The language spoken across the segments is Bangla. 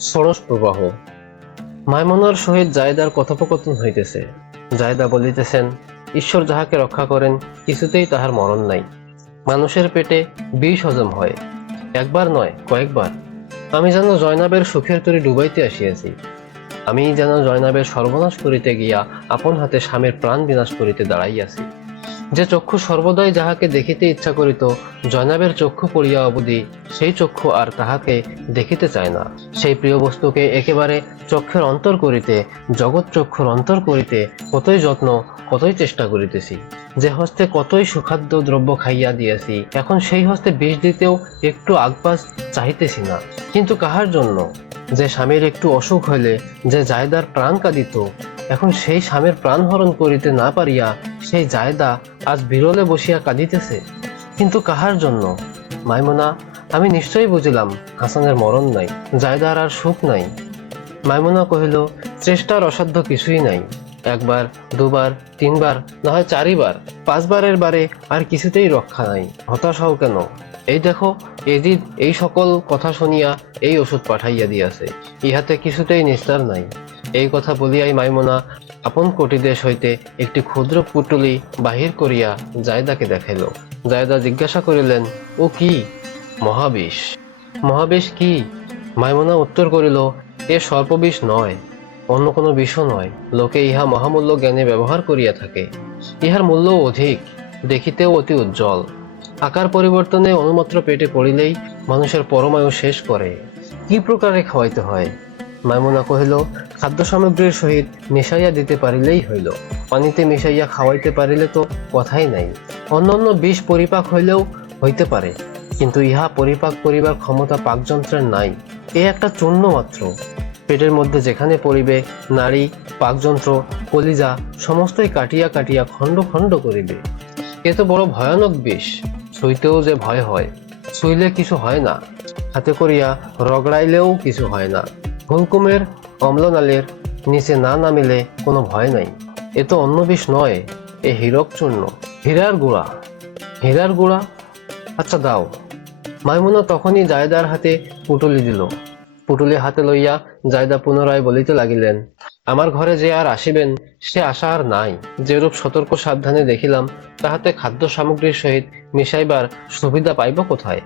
ষোড়শ প্রবাহ। মাইমনার সহিত জায়দার কথোপকথন হইতেছে। জায়দা বলিতেছেন, ঈশ্বর যাহাকে রক্ষা করেন, কিছুতেই তাহার মরণ নাই। মানুষের পেটে বিষ হজম হয়। একবার নয়, কয়েকবার। আমি যেন জয়নাবের সুখের তরি ডুবাইতে আসিয়াছি। আমি যেন জয়নাবের সর্বনাশ করিতে গিয়া আপন হাতে স্বামীর প্রাণ বিনাশ করিতে দাঁড়াইয়াছি। যে চক্ষু সর্বদাই যাহাকে দেখিতে ইচ্ছা করিত, জয়নাবের চক্ষু পড়িয়া অবধি সেই চক্ষু আর তাহাকে দেখিতে চায় না। সেই প্রিয় বস্তুকে একেবারে চক্ষের অন্তর করিতে, জগৎ চক্ষুর অন্তর করিতে কতই যত্ন, কতই চেষ্টা করিতেছি। যে হস্তে কতই সুখাদ্য দ্রব্য খাইয়া দিয়াছি, এখন সেই হস্তে বিষ দিতেও একটু আগপাস চাহিতেছি না। কিন্তু কাহার জন্য? যে স্বামীর একটু অসুখ হইলে, যে জায়দার প্রাণ কাঁদিত এখন সেই স্বামীর প্রাণ হরণ করিতে না পারিয়া সেই জায়দা আজ বিরলে বসিয়া কাঁদিতেছে। কিন্তু কাহার জন্য? মাইমুনা, আমি নিশ্চয়ই বুঝিলাম হাসানের মরণ নাই, জায়দার আর সুখ নাই। মাইমুনা কহিল, চেষ্টার অসাধ্য কিছুই নাই। একবার, দুবার, তিনবার, না হয় চারিবার, পাঁচবারের বারে আর কিছুতেই রক্ষা নাই। হতাশ হও কেন? এই দেখো এজিদ এই সকল কথা শুনিয়া এই ওষুধ পাঠাইয়া দিয়াছে। ইহাতে কিছুতেই নিস্তার নাই। এই কথা বলিয়াই মাইমুনা আপন কটিদেশ হইতে একটি ক্ষুদ্র পুটুলি বাহির করিয়া জায়দাকে দেখাইল। জায়দা জিজ্ঞাসা করিলেন, ও কি মহাবিষ? মহাবিষ কি? মাইমুনা উত্তর করিল, এ সর্পবিষ নয়, অন্য কোনো বিষও নয়। লোকে ইহা মহামূল্য জ্ঞানে ব্যবহার করিয়া থাকে। ইহার মূল্য অধিক, দেখিতেও অতি উজ্জ্বল। আকার পরিবর্তনে অনুমাত্র পেটে পড়িলেই মানুষের পরমায়ু শেষ করে। কি প্রকারে খাওয়াইতে হয়? মাইমুনা কহিল খাদ্য সামগ্রীর সহিত মিশাইয়া দিতে পারিলেই হইল। পানিতে মিশাইয়া খাওয়াইতে পারিলে তো কথাই নাই। অন্যান্য বিষ পরিপাক হইলেও হইতে পারে, কিন্তু ইহা পরিপাক করিবার ক্ষমতা পাকযন্ত্রের নাই। এ একটা চূর্ণ মাত্র। পেটের মধ্যে যেখানে পড়িবে নারী পাকযন্ত্র, কলিজা, সমস্তই কাটিয়া কাটিয়া খণ্ড খণ্ড করিবে। এ তো বড় ভয়ানক বিষ, ছুঁইতেও যে ভয় হয়, ছুঁইলে কিছু হয় না। হাতে করিয়া রগড়াইলেও কিছু হয় না। হুলকুমের অম্লনালের নিচে না নামিলে কোনো ভয় নাই। এ তো অন্য বিষ নয়, এ হীরক চূর্ণ। হীরার গুড়া। হীরার গুড়া? আচ্ছা দাও। মাইমুনা তখনই জায়দার হাতে পুটুলি দিল। পুটুলি হাতে লইয়া জায়দা পুনরায় বলিতে লাগিলেন, আমার ঘরে যে আর আসিবেন, সে আশা আর নাই। যেরূপ সতর্ক সাবধানে দেখিলাম, তাহাতে খাদ্য সামগ্রীর সহিত মিশাইবার সুবিধা পাইব কোথায়?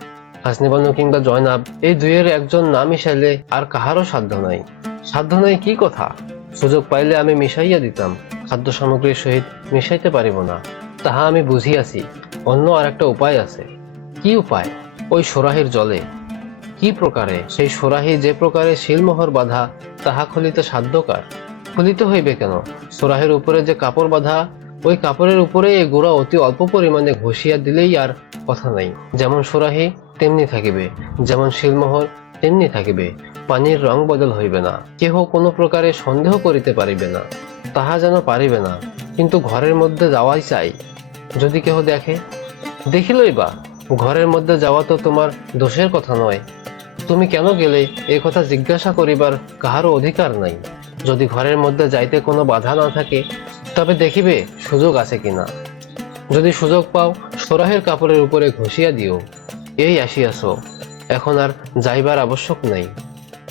হাসনিবানু কিংবা জয়নাব, এই দুইয়ের একজন না মিশাইলে আর কাহারও সাধ্য নাই। সাধ্য নাই কি কথা? সুযোগ পাইলে আমি মিশাইয়া দিতাম। খাদ্য সামগ্রীর সহিত মিশাইতে পারিব না। তাহা আমি বুঝিয়াছি। অন্য আর একটা উপায় আছে। কি উপায়? ওই সোরাহির জলে। কি প্রকারে? সেই সোরাহি যে প্রকারে শিলমোহর বাঁধা, তাহা খুলিতে সাধ্যকার খুলিতে হইবে কেন? সোরাহের উপরে যে কাপড় বাঁধা, ওই কাপড়ের উপরে এই গোড়া অতি অল্প পরিমাণে ঘষিয়া দিলেই আর কথা নাই। যেমন সোরাহি তেমনি থাকিবে। যেমন শিলমোহর, তেমনি থাকিবে। পানির রং বদল হইবে না। কেহ কোনো প্রকারে সন্দেহ করিতে পারিবে না। তাহা যেন পারিবে না। কিন্তু ঘরের মধ্যে যাওয়াই চাই। যদি কেহ দেখে, দেখিলই বা, ঘরের মধ্যে যাওয়া তো তোমার দোষের কথা নয়। তুমি কেন গেলে? এই কথা জিজ্ঞাসা করিবার কাহারও অধিকার নাই। যদি ঘরের মধ্যে যাইতে কোনো বাধা না থাকে, তবে দেখিবে সুযোগ আছে কিনা। যদি সুযোগ পাও, সোরাহের কাপড়ের উপরে ঘষিয়া দিও। এই আসিয়াছ, এখন আর যাইবার আবশ্যক নাই।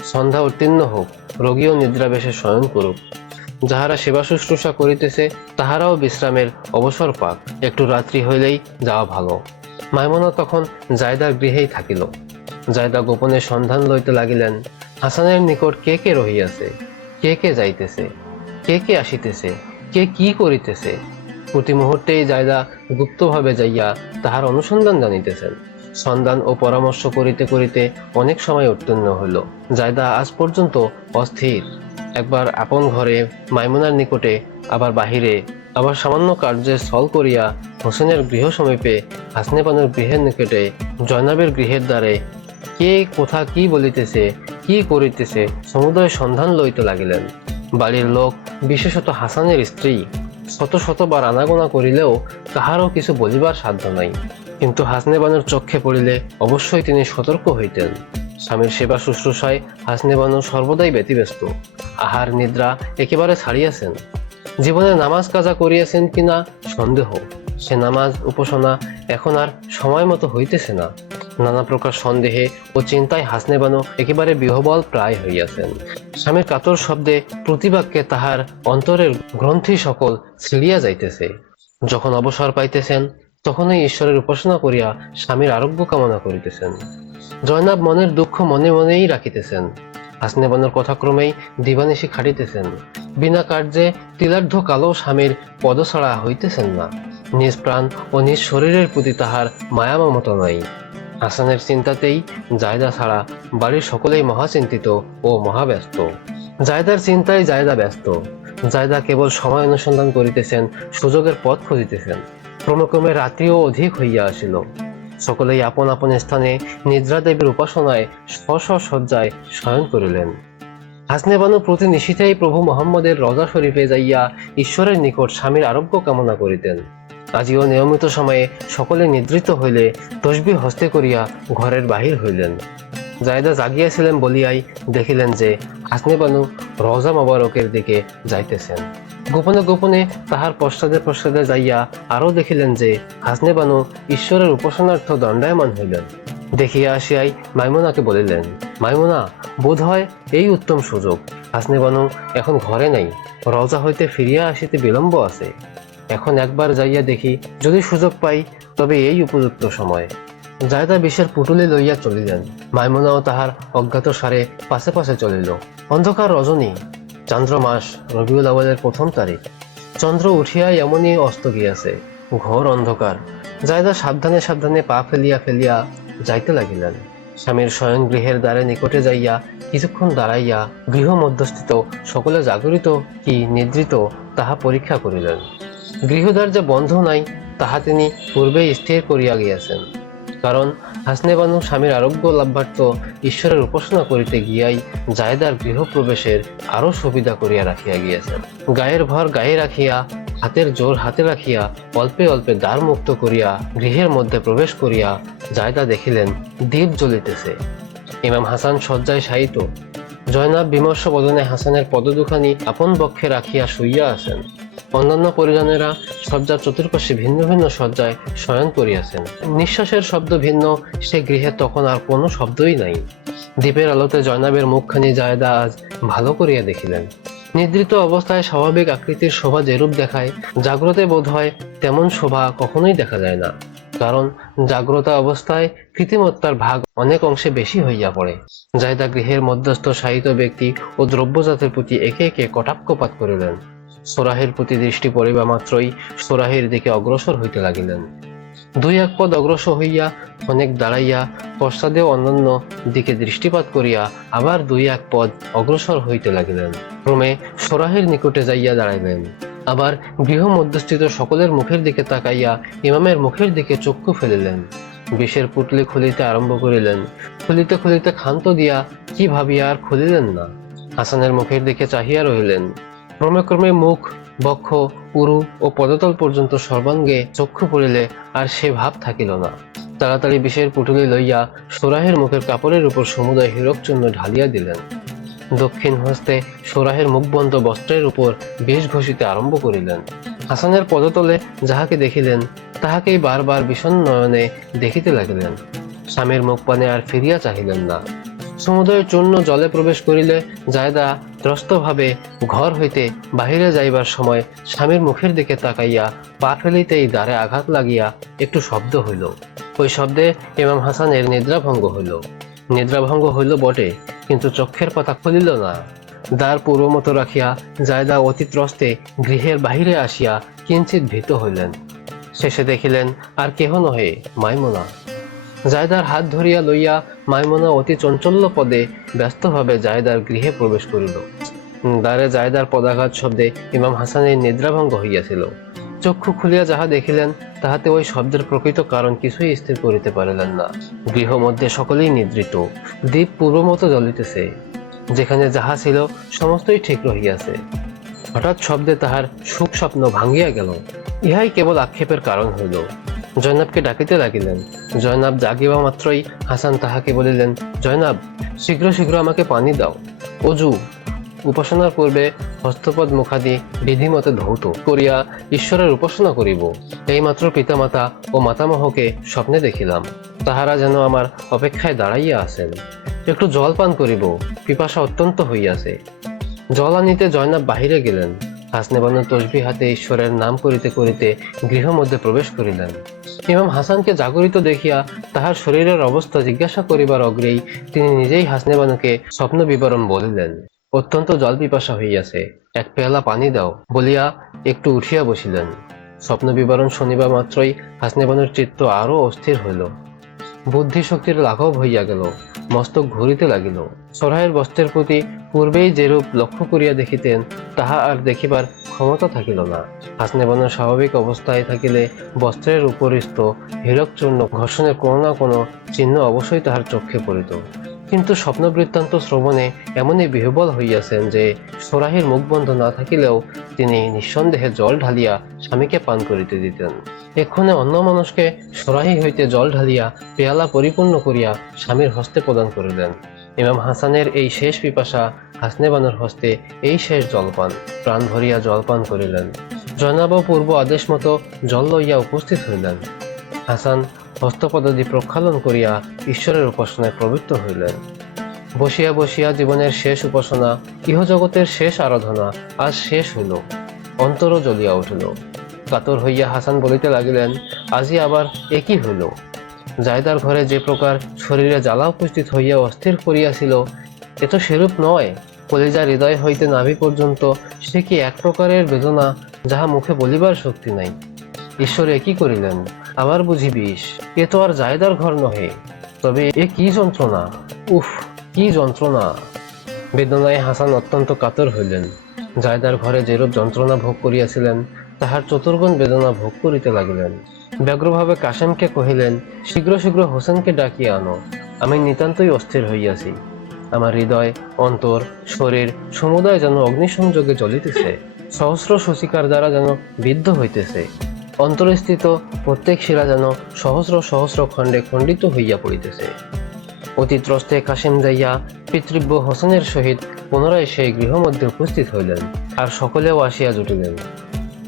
সন্ধ্যা উত্তীর্ণ হোক, রোগীও নিদ্রাবেশে শয়ন করুক। যাহারা সেবা শুশ্রূষা করিতেছে, তাহারাও বিশ্রামের অবসর পাক। একটু রাত্রি হইলেই যাওয়া ভালো। মাইমনা তখন জায়দার গৃহেই থাকিল। জায়দা গোপনে সন্ধান লইতে লাগিলেন, হাসানের নিকট কে কে রহিয়াছে? কে কে যাইতেছে? কে কে আসিতেছে? কে কি করিতেছে? প্রতি মুহূর্তেই জায়দা গুপ্তভাবে যাইয়া তাহার অনুসন্ধান জানিতেছেন। সন্ধান ও পরামর্শ করিতে করিতে অনেক সময় উত্তীর্ণ হইল। জায়দা আজ পর্যন্ত অস্থির। একবার আপন ঘরে মাইমুনার নিকটে, আবার বাহিরে, আবার সামান্য কার্যে স্থল করিয়া হোসেনের গৃহ সমীপে, হাসনেপানের গৃহের নিকটে, জয়নাবের গৃহের দ্বারে কে কোথা কি বলিতেছে, কি করিতেছে, সমুদয় সন্ধান লইতে লাগিলেন। বাড়ির লোক, বিশেষত হাসানের স্ত্রী, শত শতবার আনাগোনা করিলেও কাহারও কিছু বলিবার সাধ্য নাই। কিন্তু হাসনে বানুর চক্ষে পড়িলে অবশ্যই তিনি সতর্ক হইতেন। স্বামীর সেবা শুশ্রূষায় হাসনে বানু সর্বদাই ব্যতিব্যস্ত। আহার, নিদ্রা একেবারে ছাড়িয়াছেন। জীবনে নামাজ কাজা করিয়াছেন কিনা সন্দেহ। সে নামাজ, উপাসনা এখন আর সময় মতো হইতেছে না। নানা প্রকার সন্দেহে ও চিন্তায় হাসনে বানো একেবারে বিহবল প্রায় হইয়াছেন। স্বামীর কাতর শব্দে প্রতিবাক্যে তাহার অন্তরের গ্রন্থি সকল ছিড়িয়া যাইতেছে। যখন অবসর পাইতেছেন তখনই ঈশ্বরের উপাসনা করিয়া স্বামীর আরোগ্য কামনা করিতেছেন। জয়নাব মনের দুঃখ মনে মনেই রাখিতেছেন। হাসনে বানোর কথাক্রমেই দিবানিশি খাটিতেছেন। বিনা কার্যে তিলার্ধ কালো স্বামীর পদছাড়া হইতেছেন না। নিজ প্রাণ ও নিজ শরীরের প্রতি তাহার মায়া মমতা নাই। হাসানের চিন্তাতেই জায়দা ছাড়া বাড়ির সকলেই মহাচিন্তিত ও মহাব্যস্ত। জায়দার চিন্তায় জায়দা ব্যস্ত। জায়দা কেবল সময় অনুসন্ধান করিতেছেন, সুযোগের পথ খুঁজিতেছেন। ক্রমক্রমে রাত্রিও অধিক হইয়া আসিল। সকলেই আপন আপন স্থানে নিদ্রা দেবীর উপাসনায় স্ব স্ব শয্যায় শয়ন করিলেন। হাসনেবানু প্রতি নিশিতেই প্রভু মোহাম্মদের রজা শরীফে যাইয়া ঈশ্বরের নিকট স্বামীর আরোগ্য কামনা করিতেন। আজিও নিয়মিত সময়ে সকলে নিদ্রিত হইলে তসবি হস্তে করিয়া ঘরের বাহির হইলেন। জায়দা জাগিয়াছিলেন বলিয়াই দেখিলেন যে হাসনেবানু রজা মোবারকের দিকে যাইতেছেন। গোপনে গোপনে তাহার পশ্চাদে পশ্চাদে যাইয়া আরও দেখিলেন যে হাসনে বানু ঈশ্বরের উপাসনার্থ দণ্ডায়মান হইলেন। দেখিয়া আসিয়াই মাইমুনাকে বলিলেন, মাইমুনা, বোধ হয় এই উত্তম সুযোগ। হাসনে বানু এখন ঘরে নাই রজা হইতে ফিরিয়া আসিতে বিলম্ব আছে। এখন একবার যাইয়া দেখি যদি সুযোগ পাই, তবে এই উপযুক্ত সময়। জায়দা বিষের পুটুলি লইয়া চলিলেন। মাইমোনাও তাহার অজ্ঞাত সারে পাশে পাশে চলিল। অন্ধকার রজনী চান্দ্র মাস রবিউল আওয়ালের প্রথম তারিখ চন্দ্র উঠিয়া এমনই অস্ত গিয়াছে ঘোর অন্ধকার জায়দা সাবধানে সাবধানে পা ফেলিয়া ফেলিয়া যাইতে লাগিলেন। স্বামীর স্বয়ং গৃহের দ্বারে নিকটে যাইয়া, কিছুক্ষণ দাঁড়াইয়া গৃহ মধ্যস্থিত সকলে জাগরিত কি নিদ্রিত তাহা পরীক্ষা করিলেন গৃহদ্বার যে বন্ধ নাই, তাহা তিনি পূর্বেই স্থির করিয়া গিয়াছেন কারণ হাসনে বানু স্বামীর আরোগ্য লাভার্থ ঈশ্বরের উপাসনা করিতে গিয়াই জায়দার গৃহপ্রবেশের আরও সুবিধা করিয়া রাখিয়া গিয়াছেন। গায়ের ভর গায়ে রাখিয়া, হাতের জোর হাতে রাখিয়া, অল্পে অল্পে দ্বার মুক্ত করিয়া, গৃহের মধ্যে প্রবেশ করিয়া জায়দা দেখিলেন দ্বীপ জ্বলিতেছে। ইমাম হাসান শয্যায় শায়িত। জয়নাব বিমর্ষ বদনে হাসানের পদদুখানি আপন বক্ষে রাখিয়া শুইয়া আছেন। অন্যান্য পরিজনেরা শয্যার চতুর্পাশে ভিন্ন ভিন্ন শয্যায় শয়ন করিয়াছেন। নিঃশ্বাসের শব্দ ভিন্ন, সে গৃহে তখন আর কোনো শব্দই নাই। দ্বীপের আলোতে জয়নাবের মুখখানি জায়দা আজ ভালো করিয়া দেখিলেন। নিদ্রিত অবস্থায় স্বাভাবিক আকৃতির শোভা যেরূপ দেখায়, জাগ্রতে বোধ হয় তেমন শোভা কখনোই দেখা যায় না। কারণ জাগ্রত অবস্থায় কৃত্রিমত্তার ভাগ অনেক অংশে বেশি হইয়া পড়ে। জায়দা গৃহের মধ্যস্থ সাহিত্য ব্যক্তি ও দ্রব্যজাতের প্রতি একে একে কটাক্ষপাত করিলেন। সোরাহের প্রতি দৃষ্টি পড়িবা মাত্রই সোরাহের দিকে অগ্রসর হইতে লাগিলেন। দুই এক পদ অগ্রসর হইয়া অনেক দাঁড়াইয়া পশ্চাদেও অন্যান্য দিকে দৃষ্টিপাত করিয়া আবার দুই এক পদ অগ্রসর হইতে লাগিলেন। ক্রমে সোরাহের নিকটে যাইয়া দাঁড়াইলেন। আবার গৃহ মধ্যস্থিত সকলের মুখের দিকে তাকাইয়া ইমামের মুখের দিকে চক্ষু ফেলিলেন। বিষের পুটলি খুলিতে আরম্ভ করিলেন। খুলিতে খুলিতে ক্ষান্ত দিয়া কি ভাবিয়া আর খুলিলেন না। হাসানের মুখের দিকে চাহিয়া রহিলেন। ক্রমে ক্রমে মুখ, বক্ষ, উরু ও পদতল পর্যন্ত সর্বাঙ্গে চক্ষু পড়িলে আর সে ভাব থাকিল না। তাড়াতাড়ি বিষের পুটুলি লইয়া সোরাহের মুখের কাপড়ের উপর সমুদয় হীরকচূর্ণ ঢালিয়া দিলেন। দক্ষিণ হস্তে সোরাহের মুখবন্ধ বস্ত্রের উপর বিষ ঘষিতে আরম্ভ করিলেন। হাসানের পদতলে যাহাকে দেখিলেন, তাহাকেই বারবার বিষণ নয়নে দেখিতে লাগিলেন। স্বামীর মুখ পানে আর ফিরিয়া চাহিলেন না। সমুদয় চূর্ণ জলে প্রবেশ করিলে জায়দা ত্রস্তভাবে ঘর হইতে বাহিরে যাইবার সময় স্বামীর মুখের দিকে তাকাইয়া পা ফেলিতেই দ্বারে আঘাত লাগিয়া একটু শব্দ হইল। ওই শব্দে ইমাম হাসানের নিদ্রাভঙ্গ হইল। নিদ্রাভঙ্গ হইল বটে, কিন্তু চক্ষের পাতা খুলিল না। দ্বার পূর্ব মতো রাখিয়া জায়দা অতি ত্রস্তে গৃহের বাহিরে আসিয়া কিঞ্চিত ভীত হইলেন। শেষে দেখিলেন, আর কেহ নহে, মাইমুনা। জায়দার হাত ধরিয়া লইয়া মাইমুনা অতি চঞ্চল্য পদে ব্যস্তভাবে জায়দার গৃহে প্রবেশ করিল। দ্বারে জায়দার পদাঘাত শব্দে ইমাম হাসানের নিদ্রাভঙ্গ হইয়াছিল। চক্ষু খুলিয়া যাহা দেখিলেন, তাহাতে ওই শব্দের প্রকৃত কারণ কিছুই স্থির করিতে পারিলেন না। গৃহ মধ্যে সকলেই নিদ্রিত, দ্বীপ পূর্বমতো জ্বলিতেছে, যেখানে যাহা ছিল সমস্তই ঠিক রহিয়াছে। হঠাৎ শব্দে তাহার সুখ স্বপ্ন ভাঙ্গিয়া গেল। ইহাই কেবল আক্ষেপের কারণ হইল। জয়নাবকে ডাকিতে লাগিলেন। জয়নাব জাগিবা মাত্রই হাসান তাহাকে বলিলেন, জয়নাব, শীঘ্র শীঘ্র আমাকে পানি দাও। অজু। উপাসনার পূর্বে হস্তপদ মুখাদি বিধিমতে ধৌত করিয়া ঈশ্বরের উপাসনা করিব। এইমাত্র পিতামাতা ও মাতামহকে স্বপ্নে দেখিলাম। তাহারা যেন আমার অপেক্ষায় দাঁড়াইয়া আছেন। একটু জল পান করিব। পিপাসা অত্যন্ত হইয়াছে। জল আনিতে জয়নাব বাহিরে গেলেন। হাসনেবানু তসবি হাতে ঈশ্বরের নাম করিতে করিতে গৃহ মধ্যে প্রবেশ করিলেন। ইমাম হাসানকে জাগরিত দেখিয়া তাহার শরীরের অবস্থা জিজ্ঞাসা করিবার অগ্রেই তিনি নিজেই হাসনেবানুকে স্বপ্ন বিবরণ বলিলেন। অত্যন্ত জল পিপাসা হইয়াছে, এক পেয়ালা পানি দাও বলিয়া একটু উঠিয়া বসিলেন। স্বপ্ন বিবরণ শনিবার মাত্রই হাসনেবানুর চিত্ত আরও অস্থির হইল। বুদ্ধি শক্তির লাঘব হইয়া গেল, মস্তক ঘুরিতে লাগিল। সরাইয়ের বস্ত্রের প্রতি পূর্বেই যেরূপ লক্ষ্য করিয়া দেখিতেন, তাহা আর দেখিবার ক্ষমতা থাকিল না। হাসনেবানোর স্বাভাবিক অবস্থায় থাকিলে বস্ত্রের উপরিস্থ হীরকচূর্ণ ঘর্ষণের কোনো না কোনো চিহ্ন অবশ্যই তাহার চক্ষে পড়িত। কিন্তু স্বপ্ন বৃত্তান্ত শ্রবণে এমনই বিহবল হইয়াছেন যে সরাহির মুখ বন্ধ না থাকিলেও তিনি নিঃসন্দেহে জল ঢালিয়া স্বামীকে পান করিতে দিতেন। এক্ষণে অন্য মানুষকে সরাহি হইতে জল ঢালিয়া, পেয়ালা পরিপূর্ণ করিয়া স্বামীর হস্তে প্রদান করিলেন। ইমাম হাসানের এই শেষ পিপাসা হাসনেবানোর হস্তে এই শেষ জলপান, প্রাণ ভরিয়া জলপান করিলেন। জয়নাব পূর্ব আদেশ মতো জল লইয়া উপস্থিত হইলেন। হাসান হস্তপদাদি প্রক্ষালন করিয়া ঈশ্বরের উপাসনায় প্রবৃত্ত হইলেন। বসিয়া বসিয়া জীবনের শেষ উপাসনা, ইহজগতের শেষ আরাধনা আজ শেষ হইল। অন্তরও জ্বলিয়া উঠিল। কাতর হইয়া হাসান বলিতে লাগিলেন, আজি আবার একই হইল? জায়দার ঘরে যে প্রকার শরীরে জ্বালা উপস্থিত হইয়া অস্থির করিয়াছিল, এ তো সেরূপ নয়। কলিজা হৃদয় হইতে নাভি পর্যন্ত সে কি এক প্রকারের বেদনা যাহা মুখে বলিবার শক্তি নাই। ঈশ্বর একই করিলেন? আবার বুঝি বিষ। এ তো আর জায়দার ঘর নহে। তবে এ কি যন্ত্রণা? উফ, কি যন্ত্রণা! বেদনায় হাসান অত্যন্ত কাতর হইলেন। জায়দার ঘরে যেরূপ যন্ত্রণা ভোগ করিয়াছিলেন তাহার চতুর্গুণ বেদনা ভোগ করিতে লাগিলেন। ব্যগ্রভাবে কাশেমকে কহিলেন, শীঘ্র শীঘ্র হোসেনকে ডাকিয়া আনো। আমি নিতান্তই অস্থির হইয়াছি। আমার হৃদয়, অন্তর, শরীর, সমুদায় যেন অগ্নিসংযোগে জ্বলিতেছে। সহস্র সূচিকার দ্বারা যেন বিদ্ধ হইতেছে। অন্তরস্থিত প্রত্যেক শিরা যেন সহস্র সহস্র খণ্ডে খণ্ডিত হইয়া পড়িতেছে। অতিত্রস্তে কাশিম যাইয়া পিতৃব্য হোসেনের সহিত পুনরায় সেই গৃহমধ্যে উপস্থিত হইলেন, আর সকলেও আসিয়া জুটিলেন।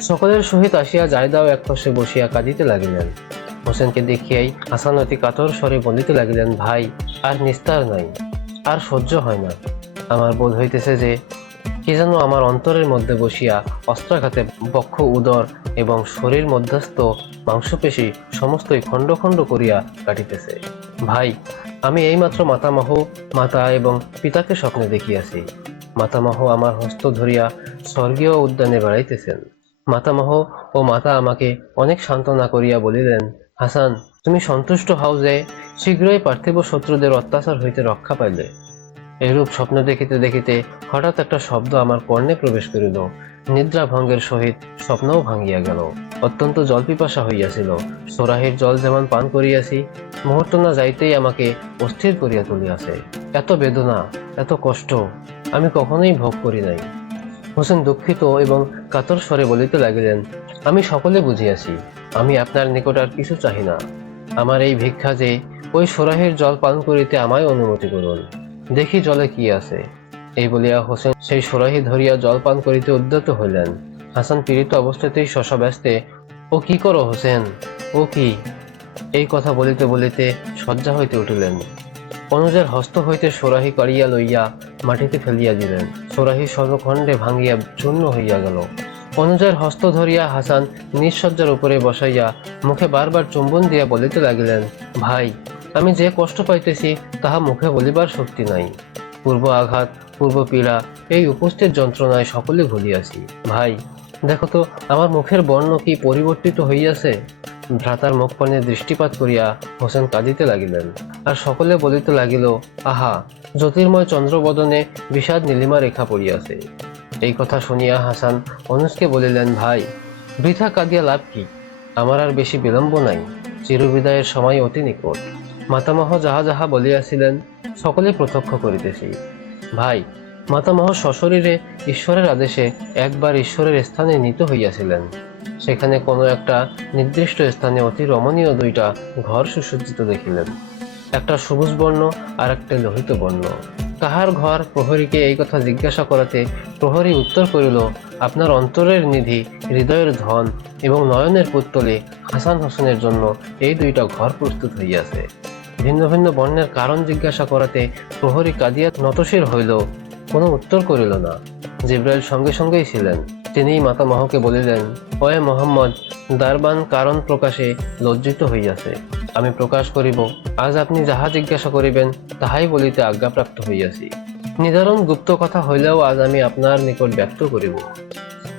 সকলের সহিত আসিয়া জায়দাও এক পাশে বসিয়া কাঁদিতে লাগিলেন। হোসেনকে দেখিয়াই হাসান অতি কাতর স্বরে বলিতে লাগিলেন, ভাই, আর নিস্তার নাই, আর সহ্য হয় না। আমার বোধ হইতেছে যে, কি যেন আমার অন্তরের মধ্যে বসিয়া অস্ত্রাঘাতে বক্ষ, উদর এবং শরীর মধ্যস্থ মাংসপেশি সমস্তই খণ্ড খণ্ড করিয়া কাটিতেছে। ভাই, আমি এইমাত্র মাতামহ, মাতা এবং পিতাকে স্বপ্নে দেখিয়াছি। মাতামহ আমার হস্ত ধরিয়া স্বর্গীয় উদ্যানে বেড়াইতেছেন। মাতামহ ও মাতা আমাকে অনেক সান্ত্বনা করিয়া বলিলেন, হাসান, তুমি সন্তুষ্ট হও যে শীঘ্রই পার্থিব শত্রুদের অত্যাচার হইতে রক্ষা পাইলে। এরূপ স্বপ্ন দেখিতে দেখিতে হঠাৎ একটা শব্দ আমার কর্ণে প্রবেশ করিল। নিদ্রা ভঙ্গের সহিত স্বপ্নও ভাঙ্গিয়া গেল। অত্যন্ত জলপিপাসা হইয়াছিল। সোরাহির জল যেমন পান করিয়াছি, মুহূর্ত না যাইতেই আমাকে অস্থির করিয়া তুলিয়াছে। এত বেদনা, এত কষ্ট আমি কখনোই ভোগ করি নাই। হোসেন দুঃখিত এবং কাতর স্বরে বলিতে লাগিলেন, আমি সকলে বুঝিয়াছি, আমি আপনার নিকট আর কিছু চাহি না। আমার এই ভিক্ষা যে ওই সোরাহির জল পান করিতে আমায় অনুমতি করুন। দেখি জলে কি আছে। এই বলিয়া হোসেন সেই সোরাহি ধরিয়া জল পান করিতে উদ্যত হইলেন। হাসান পীড়িত অবস্থাতেই শশা ব্যস্তে, ও কি করো হোসেন? ও কি? এই কথা বলিতে বলিতে শয্যা হইতে উঠিলেন। অনুজের হস্ত হইতে সোরাহি কাড়িয়া লইয়া মাটিতে ফেলিয়া দিলেন। সোরাহি সর্বখণ্ডে ভাঙিয়া চূর্ণ হইয়া গেল। অনুজের হস্ত ধরিয়া হাসান নিঃসজ্জার উপরে বসাইয়া মুখে বারবার চুম্বন দিয়া বলিতে লাগিলেন, ভাই, আমি যে কষ্ট পাইতেছি, তাহা মুখে বলিবার শক্তি নাই। পূর্ব আঘাত, পূর্ব পীড়া, এই উপস্থিত যন্ত্রণায় সকলে ভুলিয়াছি। ভাই, দেখো তো, আমার মুখের বর্ণ কি পরিবর্তিত হইয়াছে? ভ্রাতার মুখপানে দৃষ্টিপাত করিয়া হোসেন কাঁদিতে লাগিলেন। আর সকলে বলিতে লাগিল, আহা, জ্যোতির্ময় চন্দ্রবদনে বিষাদ নীলিমা রেখা পড়িয়াছে। এই কথা শুনিয়া হাসান অনুজকে বলিলেন, ভাই, বৃথা কাঁদিয়া লাভ কি? আমার আর বেশি বিলম্ব নাই, চিরবিদায়ের সময় অতি নিকট। মাতামহ যাহা যাহা বলিয়াছিলেন সকলে প্রত্যক্ষ করিতেছি। ভাই মাতামহ সশরীরে ঈশ্বরের আদেশে একবার ঈশ্বরের স্থানে নিত হইয়াছিলেন। সেখানে কোনো একটা নির্দিষ্ট স্থানে অতি রমণীয় দুইটা ঘর সুসজ্জিত দেখিলেন। একটা সবুজ বর্ণ আর একটা লোহিত বর্ণ। তাহার ঘর প্রহরীকে এই কথা জিজ্ঞাসা করাতে প্রহরী উত্তর করিল, আপনার অন্তরের নিধি, হৃদয়ের ধন এবং নয়নের পুত্তলে হাসান হোসেনের জন্য এই দুইটা ঘর প্রস্তুত হইয়াছে। ভিন্ন ভিন্ন বর্ণের কারণ জিজ্ঞাসা করাতে প্রহরী কাদিয়াত নতশির হইল কোনো উত্তর করিল না। জিব্রাইল সঙ্গে সঙ্গেই ছিলেন। তিনিই মাতামহকে বলিলেন ওয়ে মোহাম্মদ, দারবান কারণ প্রকাশে লজ্জিত হইয়াছে। আমি প্রকাশ করিব, আজ আপনি যাহা জিজ্ঞাসা করিবেন, তাহাই বলিতে আজ্ঞাপ্রাপ্ত হইয়াছি। নিদারুণ গুপ্ত কথা হইলেও আজ আমি আপনার নিকট ব্যক্ত করিব।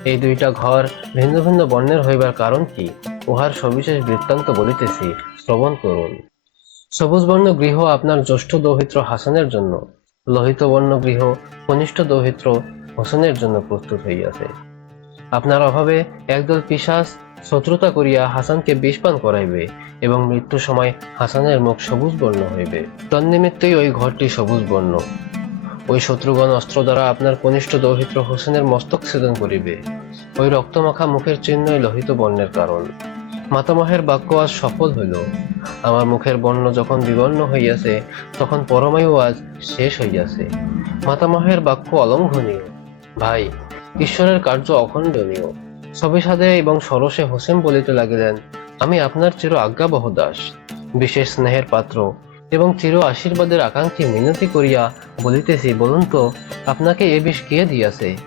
এই দুইটা ঘর ভিন্ন ভিন্ন বর্ণের হইবার কারণ কি, উহার সবিশেষ বৃত্তান্ত বলিতেছি। শ্রবণ করুন। সবুজ বর্ণ গৃহ আপনার জ্যেষ্ঠ দৌহিত্র হাসানের জন্য। লোহিত গৃহ কনিষ্ঠ দৌহিত্র হোসেনের জন্য প্রস্তুত হইয়াছে। আপনার অভাবে একদল পিশাচ শত্রুতা করিয়া হাসানকে বিষপান করাইবে এবং মৃত্যু সময় হাসানের মুখ সবুজ বর্ণ হইবে। তন্নিমিত্তই ওই ঘরটি সবুজ বর্ণ। ওই শত্রুগণ অস্ত্র দ্বারা আপনার কনিষ্ঠ দৌহিত্র হোসেনের মস্তক ছেদন করিবে। ওই রক্তমাখা মুখের চিহ্নই লোহিত বর্ণের কারণ। মাতামহের বাক্য আজ সফল হইল। আমার মুখের বর্ণ যখন বিবর্ণ হইয়াছে, তখন পরমায়ু আজ শেষ হইয়াছে। মাতামহের বাক্য অলঙ্ঘনীয়। ভাই, ঈশ্বরের কার্য অখণ্ডনীয়। সবিসাদে এবং সরসে হোসেন বলিতে লাগিলেন, আমি আপনার চির আজ্ঞাবহ দাস, বিশেষ স্নেহের পাত্র এবং চির আশীর্বাদের আকাঙ্ক্ষী মিনতি করিয়া বলিতেছি। বলুন তো, আপনাকে এ বিষ কে দিয়াছে?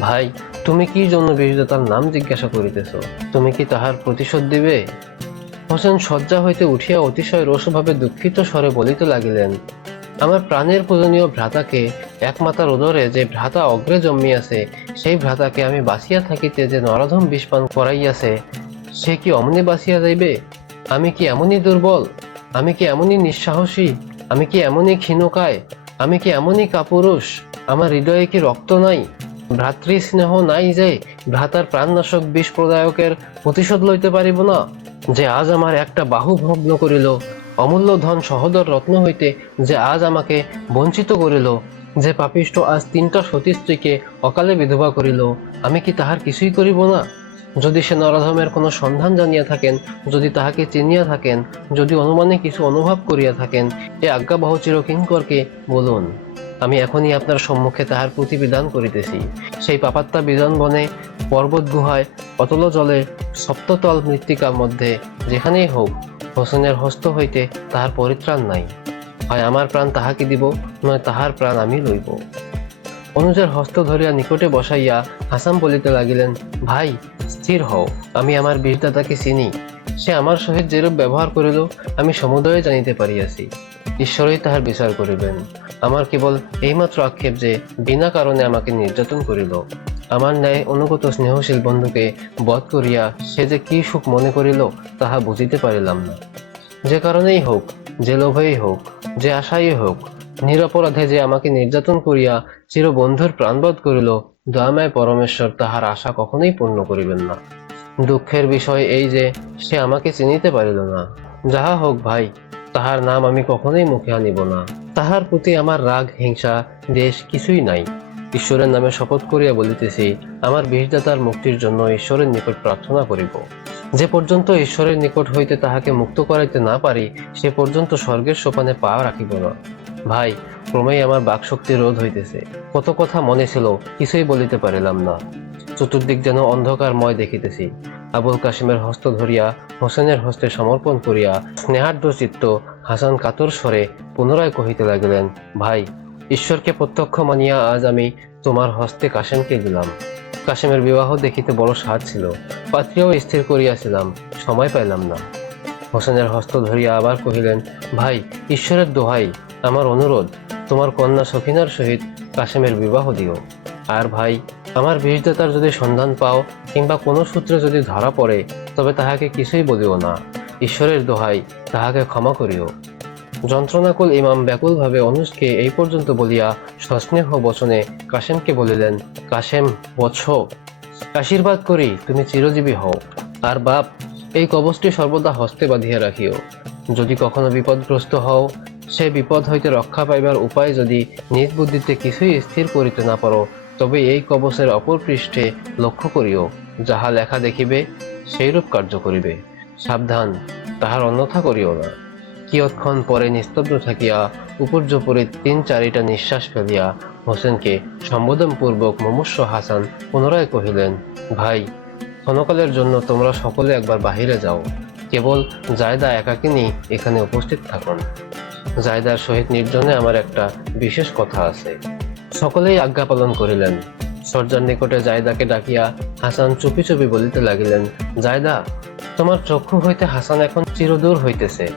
ভাই তুমি কি জন্য বিষদাতার নাম জিজ্ঞাসা করিতেছ? তুমি কি তাহার প্রতিশোধ দিবে? হোসেন শয্যা হইতে উঠিয়া অতিশয় রোষভাবে দুঃখিত স্বরে বলিতে লাগিলেন, আমার প্রাণের পূজনীয় ভ্রাতাকে একমাতার উদরে যে ভ্রাতা অগ্রে জন্মিয়াছে, সেই ভ্রাতাকে আমি বাঁচিয়া থাকিতে যে নরাধম বিষপান করাইয়াছে, সে কি অমনি বাঁচিয়া যাইবে? আমি কি এমনই দুর্বল? আমি কি এমনই নিঃসাহসী? আমি কি এমনই ক্ষীণকায়? আমি কি এমনই কাপুরুষ? আমার হৃদয়ে কি রক্ত নাই? ভ্রাতৃ স্নেহ নাই যে ভ্রাতার প্রাণনাশক বিষ প্রদায়কের প্রতিশোধ লইতে পারিব না, যে আজ আমার একটা বাহু ভগ্ন করিল। অমূল্য ধন সহদর রত্ন হইতে যে আজ আমাকে বঞ্চিত করিল, যে পাপিষ্ট আজ তিনটা সতী স্ত্রীকে অকালে বিধবা করিল, আমি কি তাহার কিছুই করিব না? যদি সে নরাধমের কোনো সন্ধান জানিয়া থাকেন, যদি তাহাকে চিনিয়া থাকেন, যদি অনুমানে কিছু অনুভব করিয়া থাকেন, এ আজ্ঞাবহ চিরকিঙ্করকে বলুন। আমি এখনই আপনার সম্মুখে তাহার প্রতিবিধান করিতেছি। সেই পাপাত্তা বিধান বনে, পর্বত গুহায়, অতল জলে, সপ্ততল মৃত্তিকার মধ্যে, যেখানেই হোক, হোসেনের হস্ত হইতে তাহার পরিত্রাণ নাই। হয় আমার প্রাণ তাহাকে দিব, নয় তাহার প্রাণ আমি লইব। অনুজের হস্ত ধরিয়া নিকটে বসাইয়া হাসান বলিতে লাগিলেন, ভাই, স্থির হও, আমি আমার বীরদাতাকে চিনি। সে আমার সহিত যেরূপ ব্যবহার করিল, আমি সমুদয়ে জানিতে পারিয়াছি। ঈশ্বরই তাহার বিচার করিবেন। আমার কেবল এইমাত্র আক্ষেপ যে বিনা কারণে আমাকে নির্যাতন করিল। আমার ন্যায় অনুগত স্নেহশীল বন্ধুকে বধ করিয়া সে যে কি সুখ মনে করিল, তাহা বুঝিতে পারিলাম না। যে কারণেই হোক, যে লোভেই হোক, যে আশাই হোক, নিরপরাধে যে আমাকে নির্যাতন করিয়া চির বন্ধুর প্রাণবধ করিল, দয়াময় পরমেশ্বর তাহার আশা কখনোই পূর্ণ করিবেন না। দুঃখের বিষয় এই যে সে আমাকে চিনিতে পারিল না। যাহা হোক ভাই তাহার নাম আমি কখনোই মুখে আনিব না। তাহার প্রতি আমার রাগ, হিংসা, দেশ কিছুই নাই। ঈশ্বরের নামে শপথ করিয়া বলিতেছি, আমার বিষদাতার মুক্তির জন্য ঈশ্বরের নিকট প্রার্থনা করিব। যে পর্যন্ত ঈশ্বরের নিকট হইতে তাহাকে মুক্ত করাইতে না পারি, সে পর্যন্ত স্বর্গের সোপানে পা রাখিব না। ভাই, ক্রমেই আমার বাকশক্তি রোধ হইতেছে। কত কথা মনে ছিল, কিছুই বলিতে পারিলাম না। চতুর্দিক যেন অন্ধকারময় দেখিতেছি। আবুল কাশিমের হস্ত ধরিয়া, হোসেনের হস্তে সমর্পণ করিয়া স্নেহার্ধ চিত্ত হাসান কাতর স্বরে পুনরায় কহিতে লাগিলেন, ভাই, ঈশ্বরকে প্রত্যক্ষ মানিয়া আজ আমি তোমার হস্তে কাশেমকে দিলাম। কাশেমের বিবাহ দেখিতে বড় স্বাদ ছিল। পাত্রীও স্থির করিয়াছিলাম, সময় পাইলাম না। হোসেনের হস্ত ধরিয়া আবার কহিলেন, ভাই, ঈশ্বরের দোহাই, আমার অনুরোধ। তোমার কন্যা সখিনার সহিত কাশেমের বিবাহ দিও। আর ভাই, আমার বিষদাতার যদি সন্ধান পাও কিংবা কোনো সূত্রে যদি ধরা পড়ে, তবে তাহাকে কিছুই বলিও না। ঈশ্বরের দোহাই, তাহাকে ক্ষমা করিও। যন্ত্রণাকুল ইমাম ব্যাকুলভাবে অনুজকে এই পর্যন্ত বলিয়া সস্নেহ বচনে কাশেমকে বলিলেন, কাশেম, বৎস, আশীর্বাদ করি, তুমি চিরজীবী হও। আর বাপ, এই কবচটি সর্বদা হস্তে বাঁধিয়া রাখিও। যদি কখনো বিপদগ্রস্ত হও, সে বিপদ হইতে রক্ষা পাইবার উপায় যদি নিজ বুদ্ধিতে কিছুই স্থির করিতে না পারো তবে এই কবচের অপর পৃষ্ঠে লক্ষ্য করিও, যাহা লেখা দেখিবে, সেইরূপ কার্য করিবে। সাবধান, তাহার অন্যথা করিও না। কিয়ৎক্ষণ পরে নিস্তব্ধ থাকিয়া উপর্যপরে তিন চারিটা নিঃশ্বাস ফেলিয়া হোসেনকে সম্বোধনপূর্বক মুমূর্ষ হাসান পুনরায় কহিলেন, ভাই, ক্ষণকালের জন্য তোমরা সকলে একবার বাহিরে যাও। কেবল জায়দা একাকিনী এখানে উপস্থিত থাকুন। জায়দার সহিত নির্জনে আমার একটা বিশেষ কথা আছে। সকলেই আজ্ঞা পালন করিলেন। সর্দার নিকটে জায়দাকে ডাকিয়া হাসান চুপি চুপি বলিতে লাগিলেন, জায়দা, তোমার চক্ষু হইতে হাসান এখন চিরদূর হইতেছে।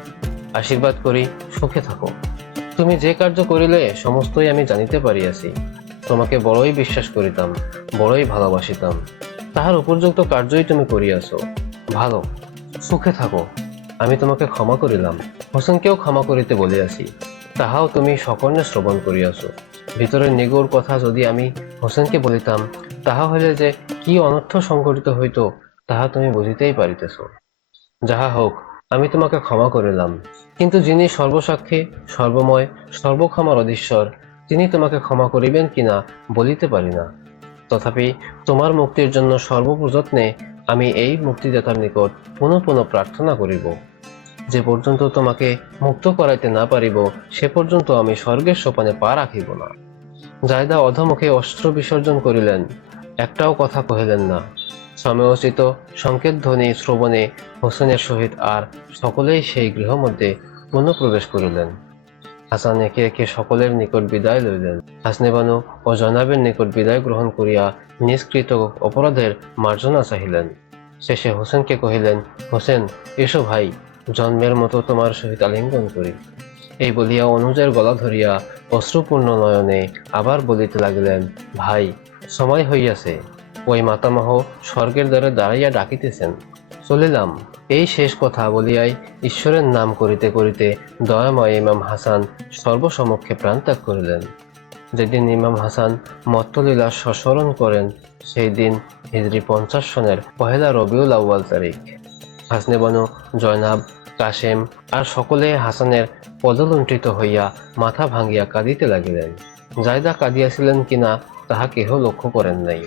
আশীর্বাদ করি, সুখে থাকো। তুমি যে কার্য করিলে, সমস্তই আমি জানিতে পারিয়াছি। তোমাকে বড়ই বিশ্বাস করিতাম, বড়ই ভালোবাসিতাম। তাহার উপযুক্ত কার্যই তুমি করিয়াছ। ভালো, সুখে থাকো। আমি তোমাকে ক্ষমা করিলাম। হোসেনকেও ক্ষমা করিতে বলিয়াছি। তাহাও তুমি সকর্ণে শ্রবণ করিয়াছ। ভিতরের নিগুড় কথা যদি আমি হোসেনকে বলিতাম, তাহা হইলে যে কি অনর্থ সংঘটিত হইত, তাহা তুমি বুঝিতেই পারিতেছ। যাহা হোক, আমি তোমাকে ক্ষমা করিলাম। কিন্তু যিনি সর্বসাক্ষী, সর্বময়, সর্বক্ষমার অধীশ্বর, তিনি তোমাকে ক্ষমা করিবেন কিনা বলিতে পারি না। তথাপি তোমার মুক্তির জন্য সর্বপ্রযত্নে আমি এই মুক্তিদাতার নিকট পুনঃ পুনঃ প্রার্থনা করিব। যে পর্যন্ত তোমাকে মুক্ত করাইতে না পারিব, সে পর্যন্ত আমি স্বর্গের সোপানে পা রাখিব না। জায়দা অধমুখে অস্ত্র বিসর্জন করিলেন, একটাও কথা কহিলেন না। সময়োচিত সংকেত ধ্বনি শ্রবণে হোসেনের সহিত আর সকলেই সেই গৃহ মধ্যে পুনঃ করিলেন। হাসান একে একে সকলের নিকট বিদায় লইলেন। হাসনেবানু ও জনাবের নিকট বিদায় গ্রহণ করিয়া নিষ্কৃত অপরাধের মার্জনা চাহিলেন। শেষে হোসেনকে কহিলেন, হোসেন, এসো ভাই জন্মের মতো তোমার সহিত আলিঙ্গন করি। এই বলিয়া অনুজের গলা ধরিয়া অশ্রুপূর্ণ নয়নে আবার বলিতে লাগিলেন, ভাই, সময় হইয়াছে। ওই মাতামহ স্বর্গের দ্বারে দাঁড়াইয়া ডাকিতেছেন। চলিলাম। এই শেষ কথা বলিয়াই ঈশ্বরের নাম করিতে করিতে দয়াময় ইমাম হাসান সর্বসমক্ষে প্রাণত্যাগ করিলেন। যেদিন ইমাম হাসান মত্তলীলা সস্মরণ করেন, সেই দিন হিজরি পঞ্চাশ সনের পহেলা রবিউল আউ্য়াল তারিখ। হাসনেবানু, জয়নাব, কাশেম আর সকলে হাসানের পদলুণ্ঠিত হইয়া মাথা ভাঙ্গিয়া কাঁদিতে লাগিলেন। জায়দা কাঁদিয়াছিলেন কিনা, তাহা কেহ লক্ষ্য করেন নাই।